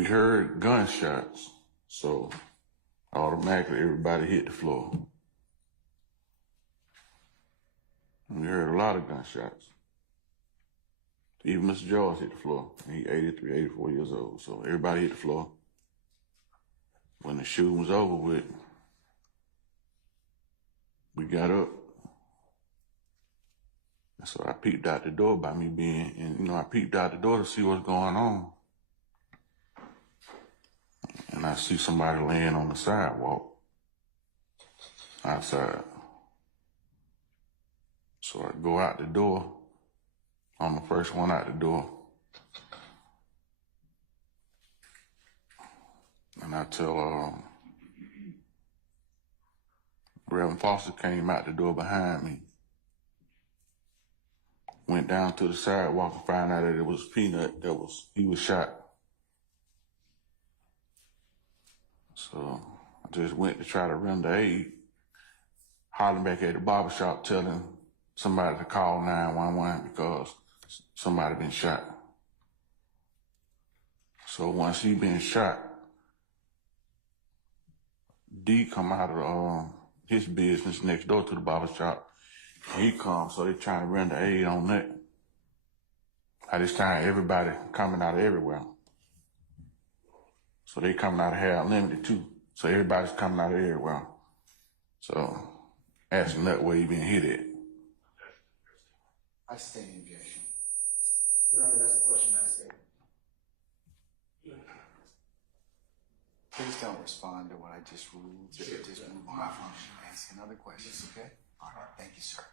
we heard gunshots, so automatically everybody hit the floor. We heard a lot of gunshots. Even Mr. George hit the floor. He 83, 84 years old, so everybody hit the floor. When the shooting was over with, we got up. And so I peeped out the door by me being, and I peeped out the door to see what's going on. And I see somebody laying on the sidewalk outside. So I go out the door. I'm the first one out the door. And I tell, Reverend Foster came out the door behind me. Went down to the sidewalk and found out that it was Peanut he was shot. So I just went to try to render aid, hollering back at the barbershop telling somebody to call 911 because somebody been shot. So once he been shot, D come out of his business next door to the barbershop. He comes, so they trying to render aid on that. At this time, everybody coming out of everywhere. So they coming out of Hair Limited too. So everybody's coming out of everywhere. So asking that where he been hit at. I stand in objection. Your Honor, that's a question I say. Please don't respond to what I just ruled. Just move on from asking other questions, okay? All right, thank you, sir.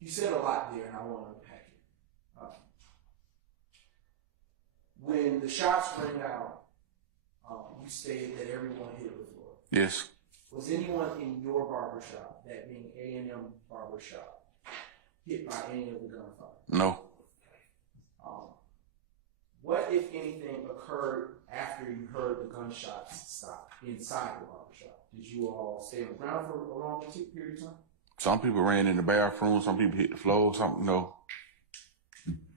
You said a lot there, and I want to unpack it. When the shots rang out, you stated that everyone hit the floor. Yes. Was anyone in your barbershop, that being A&M barbershop, hit by any of the gunfire? No. What, if anything, occurred after you heard the gunshots stop inside the barbershop? Did you all stay on the ground for a long period of time? Some people ran in the bathroom, some people hit the floor, some no.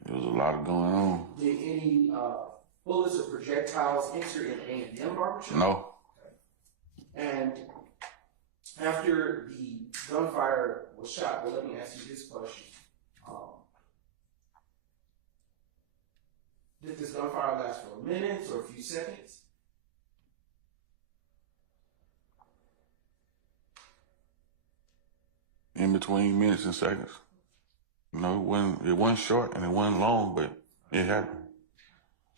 There was a lot going on. Did any bullets or projectiles enter in A&M barbershop? No. Okay. And after the gunfire was shot, well, let me ask you this question. Did this gunfire last for a minute or a few seconds? In between minutes and seconds. It wasn't short and it wasn't long, but it happened.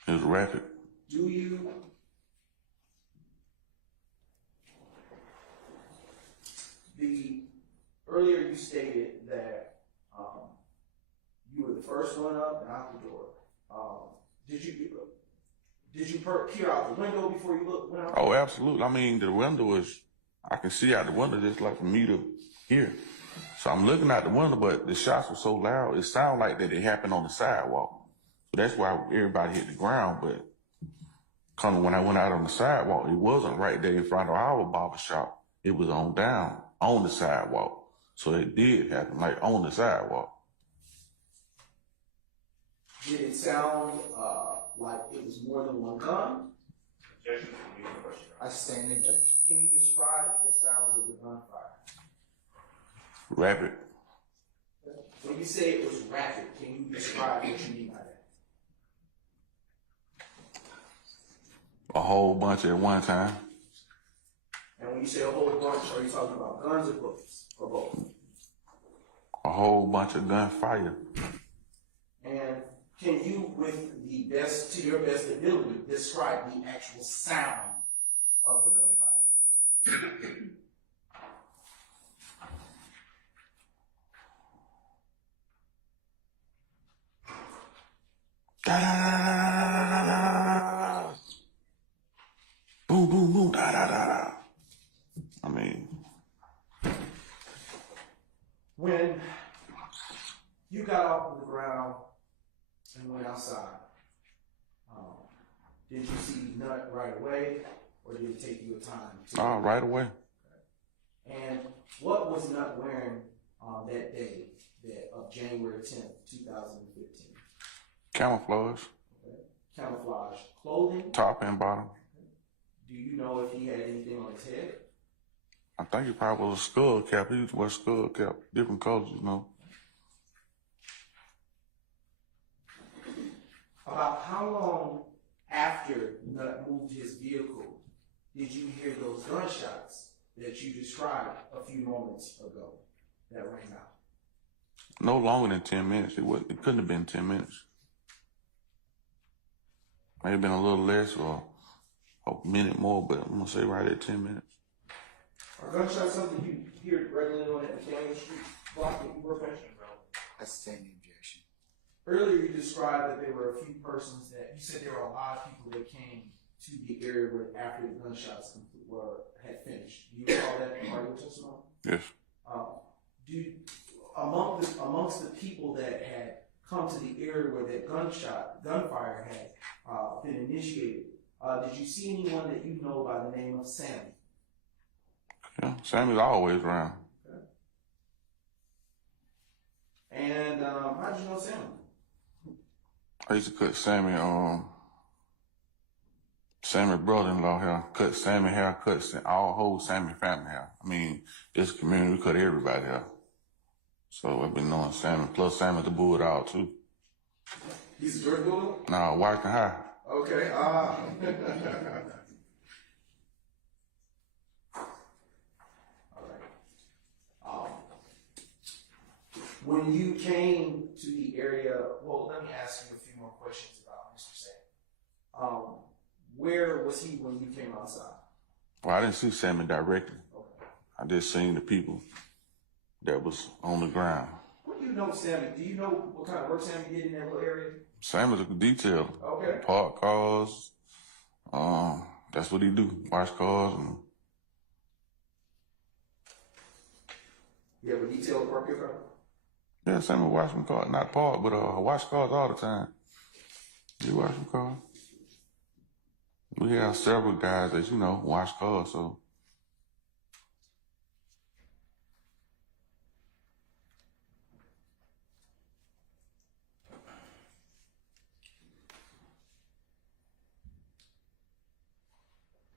It was rapid. Earlier you stated that you were the first one up and out the door. Did you peer out the window before you went out? Oh, absolutely. I mean, the window I can see out the window just like from me to here. So I'm looking out the window, but the shots were so loud, it sounded like that it happened on the sidewalk. So that's why everybody hit the ground, but when I went out on the sidewalk, it wasn't right there in front of our barbershop. It was on down, on the sidewalk. So it did happen, like on the sidewalk. Did it sound like it was more than one gun? Objection to the question. I stand in objection. Can you describe the sounds of the gunfire? Rapid. When you say it was rapid, can you describe what you mean by that? A whole bunch at one time. And when you say a whole bunch, are you talking about guns or bullets, or both? A whole bunch of gunfire. And can you, to your best ability, describe the actual sound of the gunfire? Da da da da da da. Boom boom boom da da da da. I mean, when you got off of the ground and went outside, did you see Nut right away, or did it take you a time to? Right away. Okay. And what was Nut wearing that day of January 10th, 2015? Camouflage, Okay. Camouflage clothing. top and bottom. Do you know if he had anything on his head? I think it probably was a skull cap. He used to wear skull cap, different colors, you know. About how long after Nut moved his vehicle did you hear those gunshots that you described a few moments ago that rang out? No longer than 10 minutes. It couldn't have been 10 minutes. May have been a little less or a minute more, but I'm gonna say right at 10 minutes. Are gunshots something you hear regularly on that McDaniel Street block that you work at? I sustain the objection. Earlier you described that there were a few persons that, you said there were a lot of people that came to the area where after the gunshots had finished. Do you recall that part of your testimony? Yes. Amongst the people that had come to the area where that gunfire had been initiated, did you see anyone that you know by the name of Sammy? Yeah, Sammy's always around. Okay. And how did you know Sammy? I used to cut Sammy's brother-in-law hair, cut Sammy hair, cut whole Sammy family hair. I mean, this community, we cut everybody hair. So I've been knowing Sammy, plus Sammy's the bulldog too. He's a Georgia Bulldog? No, Washington High. Okay, all right. When you came to the area, well, let me ask you a few more questions about Mr. Sam. Where was he when you came outside? Well, I didn't see Sammy directly. Okay. I just seen the people that was on the ground. What do you know, Sammy? Do you know what kind of work Sammy did in that little area? Sammy's a detailer. Okay. Park cars. That's what he do. Wash cars and You have a detail park your car? yeah, Sammy wash them cars. Not park, but wash cars all the time. He wash them cars. We have several guys that, wash cars, so.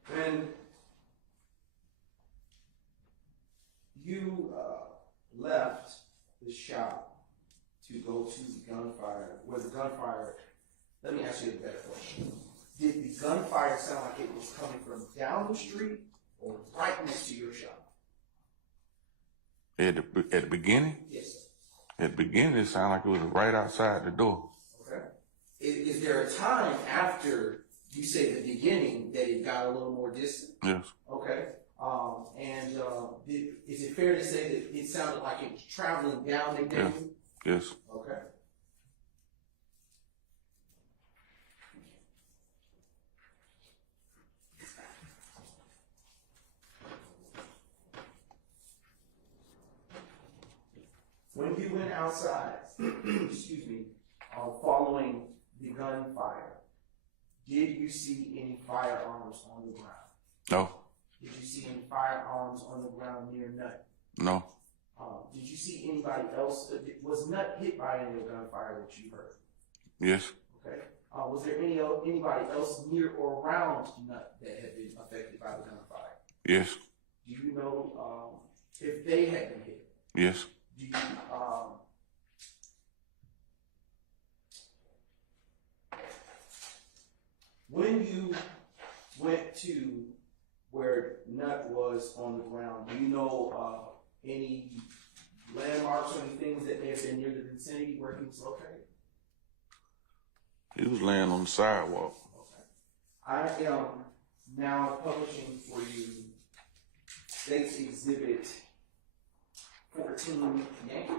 When you left the shop to go to the gunfire, let me ask you a better question. Did the gunfire sound like it was coming from down the street or right next to your shop? At the beginning? Yes, sir. At the beginning, it sounded like it was right outside the door. Okay. Is there a time after you say the beginning that it got a little more distant? Yes. Okay. Is it fair to say that it sounded like it was traveling down the day? Yes. Okay. When you went outside, excuse me, following the gunfire, did you see any firearms on the ground? No. Did you see any firearms on the ground near Nut? No. Did you see anybody else? Was Nut hit by any of the gunfire that you heard? Yes. Okay. Was there anybody else near or around Nut that had been affected by the gunfire? Yes. Do you know if they had been hit? Yes. Do you when you went to where Nut was on the ground, do you know any landmarks or any things that may have been near the vicinity where he was located? He was laying on the sidewalk. Okay. I am now publishing for you State's Exhibit 14 Yankee.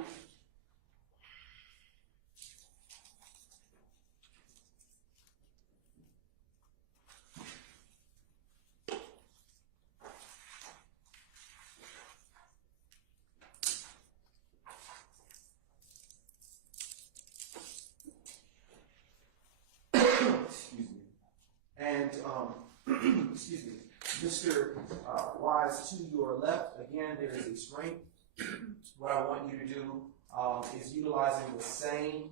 Excuse me. And, excuse me, Mr. Wise, to your left, again, there is a screen. What I want you to do is utilizing the same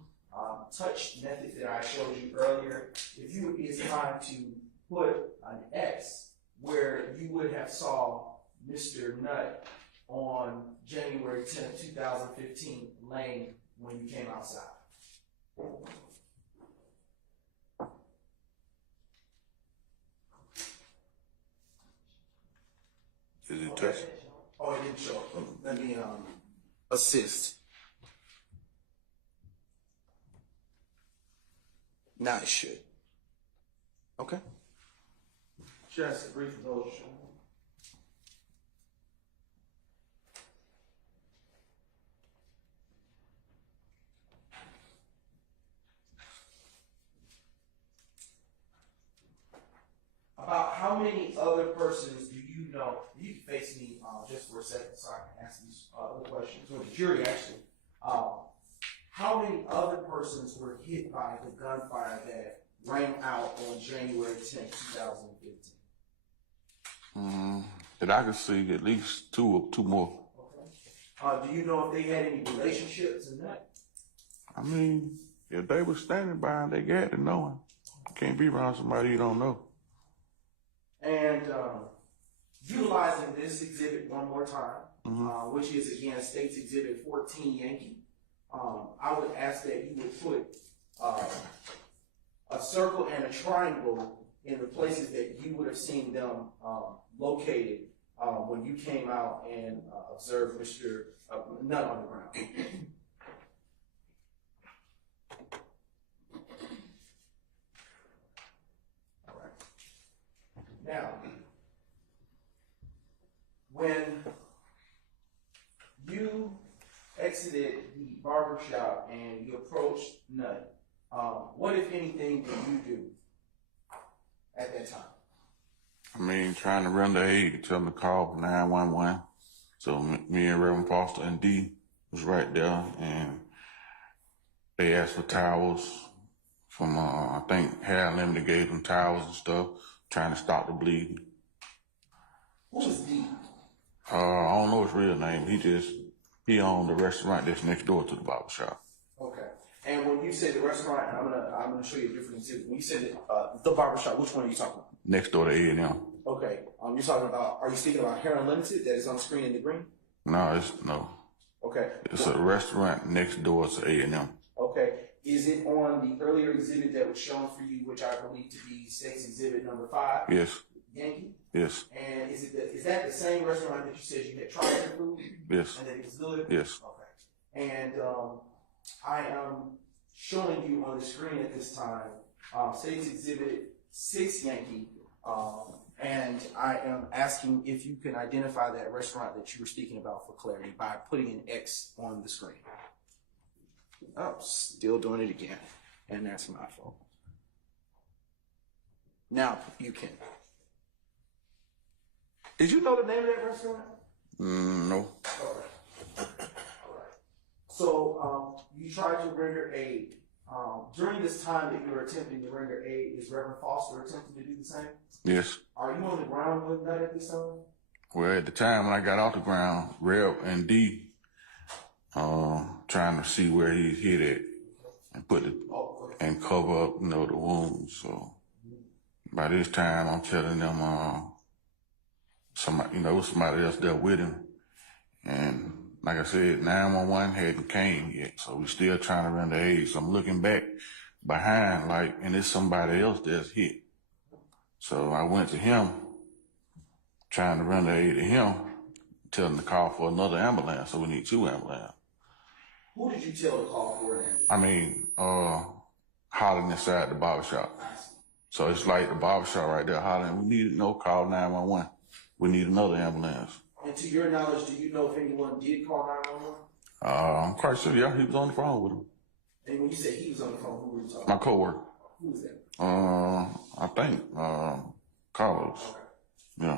touch method that I showed you earlier, if you would be as kind to put an X where you would have saw Mr. Nutt on January 10th, 2015, laying when you came outside. Is it touch? Oh, it didn't show up. Let me assist. Now it should. Okay. Just a brief motion. About how many other persons do you know? You can face me just for a second so I can ask these other questions, or the jury actually. How many other persons were hit by the gunfire that rang out on January 10th, 2015? That I could see at least two more. Okay. Do you know if they had any relationships in that? I mean, if they were standing by and they got to know him, you can't be around somebody you don't know. And utilizing this exhibit one more time, which is again State's Exhibit 14 Yankee, I would ask that you would put a circle and a triangle in the places that you would have seen them located when you came out and observed Mr. Nutt on the ground. All right. Now, when you exited the barbershop and you approached Nutt, what, if anything, did you do at that time? I mean, trying to render aid, tell them to call 911. So me and Reverend Foster and D was right there, and they asked for towels from, I think Hair Limited gave them towels and stuff, trying to stop the bleeding. Who was D? I don't know his real name. He owned the restaurant that's next door to the barber shop. Okay. And when you say the restaurant, and I'm gonna show you a different exhibit. When you said the barbershop, which one are you talking about? Next door to A&M. Okay. You're talking about, are you speaking about Hair Unlimited that is on the screen in the green? No. Okay. It's a restaurant next door to A&M. Okay. Is it on the earlier exhibit that was shown for you, which I believe to be State's Exhibit number 5? Yes. Yankee? Yes. And is that the same restaurant that you said you had tried your food? Yes. And that it was good? Yes. Okay. And I am showing you on the screen at this time State's Exhibit 6 Yankee, and I am asking if you can identify that restaurant that you were speaking about for clarity by putting an X on the screen. Oh, still doing it again, and that's my fault. Now you can. Did you know the name of that restaurant? No. All right. So you tried to render aid. During this time that you were attempting to render aid, is Reverend Foster attempting to do the same? Yes. Are you on the ground with Nutt at this time? Well, at the time when I got off the ground, Reb and D trying to see where he hit it and and cover up, the wounds. So by this time, I'm telling them somebody, it was somebody else there with him, and like I said, 911 hadn't came yet, so we're still trying to render aid. So I'm looking back behind, and it's somebody else that's hit. So I went to him, trying to render aid to him, tell him to call for another ambulance, so we need 2 ambulances. Who did you tell to call for an ambulance? I mean, hollering inside the barbershop. So it's like the barbershop right there hollering, we need call 911. We need another ambulance. And to your knowledge, do you know if anyone did call 911? I'm quite sure, yeah, he was on the phone with him. And when you say he was on the phone, who were you talking My about? coworker. Who was that? I think, Carlos. Okay. Yeah.